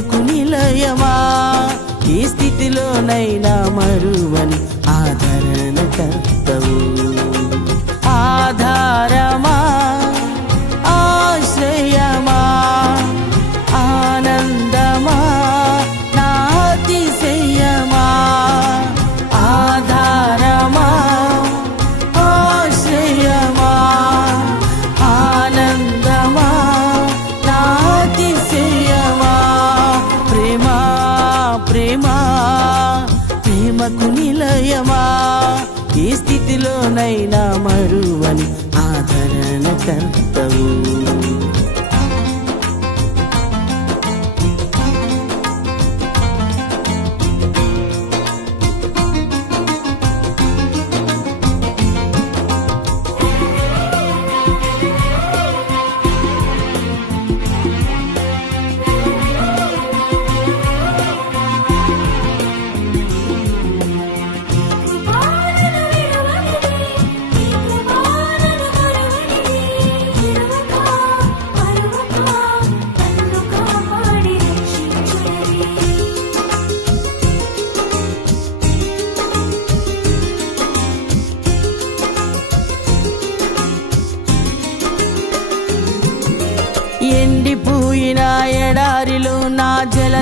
నాకు నిలయమా? ఏ స్థితిలోనైనా మరువని ఆధారణ కర్తవు ఆధారమా? ప్రేమకు నిలయమా? ఏ స్థితిలోనైనా మరువని ఆదరణ కర్తవు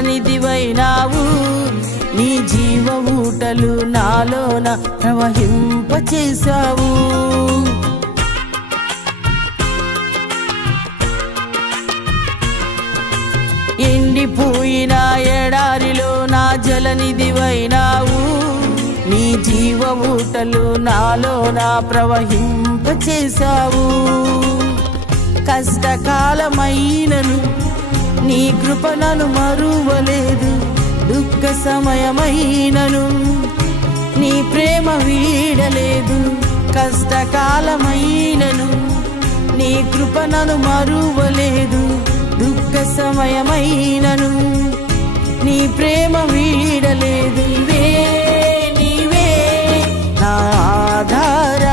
నిధివైనావు. నీ జీవ ఊటలు నాలోన ప్రవహింపచేశావు. ఎండిపోయిన ఎడారిలో నా జలనిధివైనావు నీ జీవ ఊటలు నాలోన ప్రవహింపచేశావు. కష్టకాలమైనను నీ కృపణను మరువలేదు. దుఃఖ సమయమైనను నీ ప్రేమ వీడలేదు. కష్టకాలమైనను నీ కృపణను మరువలేదు. దుఃఖ సమయమైనను నీ ప్రేమ వీడలేదు. నీవే నీవే నా ఆధార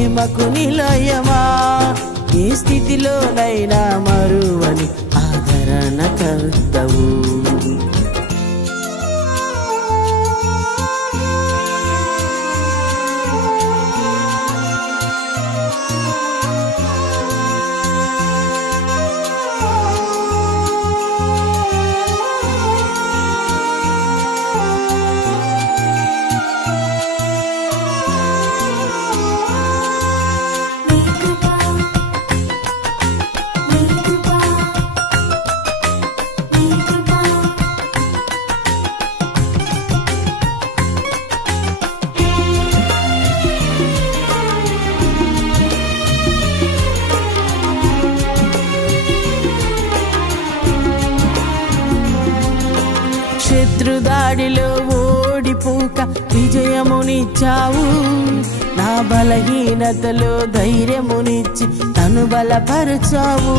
ప్రేమకు నిలయమా? ఏ స్థితిలోనైనా మరువని ఆదరణ కర్తవు శత్రుదాడిలో ఓడిపోక విజయమునిచ్చావు. నా బలహీనతలో ధైర్యమునిచ్చి తను బలపరచావు.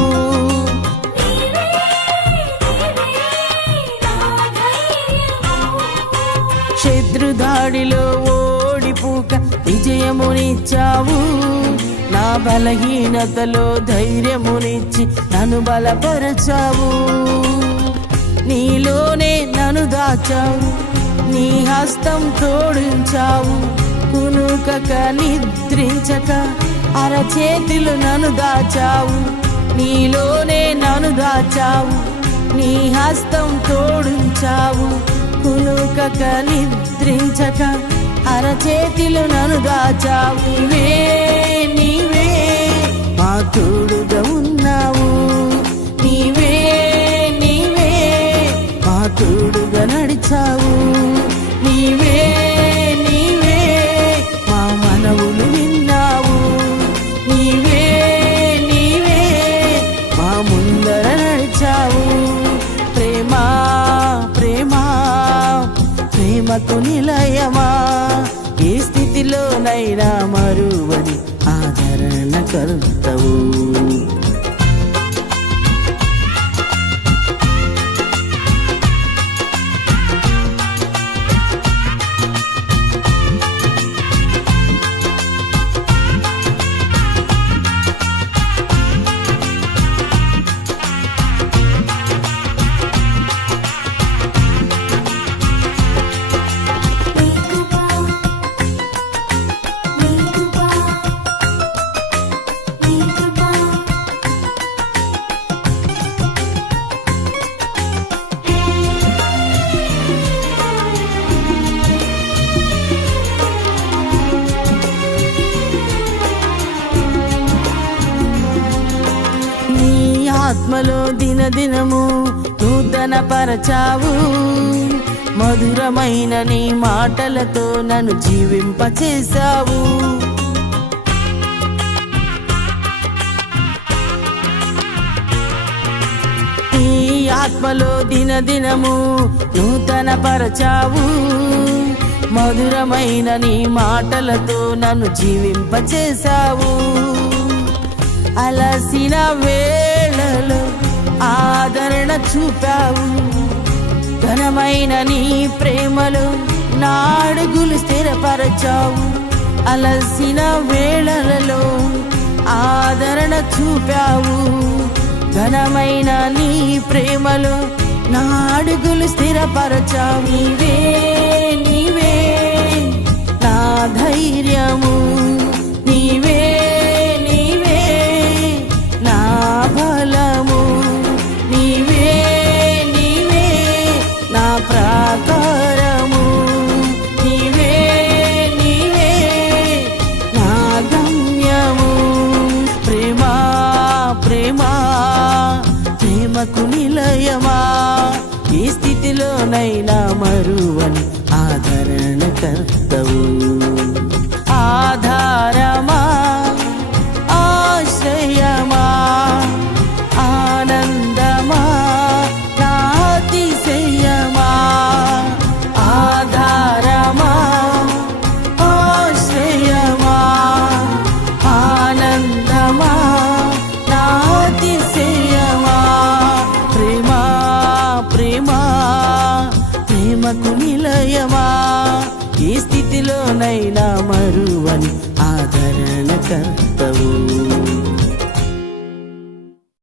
శత్రుదాడిలో ఓడిపోక విజయమునిచ్చావు. నా బలహీనతలో ధైర్యమునిచ్చి నన్ను బలపరచావు. నీలోనే నన్ను దాచావు. నీ హస్తం తోడించావు. కునుకక నిద్రించక అరచేతిలు నన్ను దాచావు. నీలోనే నన్ను దాచావు. నీ హస్తం తోడించావు. కునుకక నిద్రించక అరచేతిలు నన్ను దాచావు. నీవే నీవే మా తోడుగా ఉన్నావు. తోడుగా నడిచావు. నీవే నీవే మా మనవులు విన్నావు. నీవే నీవే మా ముందర నడిచావు. ప్రేమ ప్రేమ ప్రేమకు నిలయమా. ఏ స్థితిలోనైనా మరువని ఆదరణ కర్తవు ఆత్మలో దినదినము నూతన పరచావు. మధురమైన నీ మాటలతో నన్ను జీవింపచేశావు. నీ ఆత్మలో దినదినము నూతన పరచావు. మధురమైన నీ మాటలతో నన్ను జీవింపచేశావు. అలసిన వేళలో ఆదరణ చూపావు. ఘనమైన నీ ప్రేమలో నాడుగులు స్థిరపరచావు. అలసిన వేళలలో ఆదరణ చూపావు. ఘనమైన నీ ప్రేమలో నాడుగులు స్థిరపరచావు. నీవే నీవే నా ధైర్యము నీవే. స్థితిలోనైనా మరువని ఆదరణ కర్తవు స్థితిలోనైనా మరువని ఆదరణ కర్తవు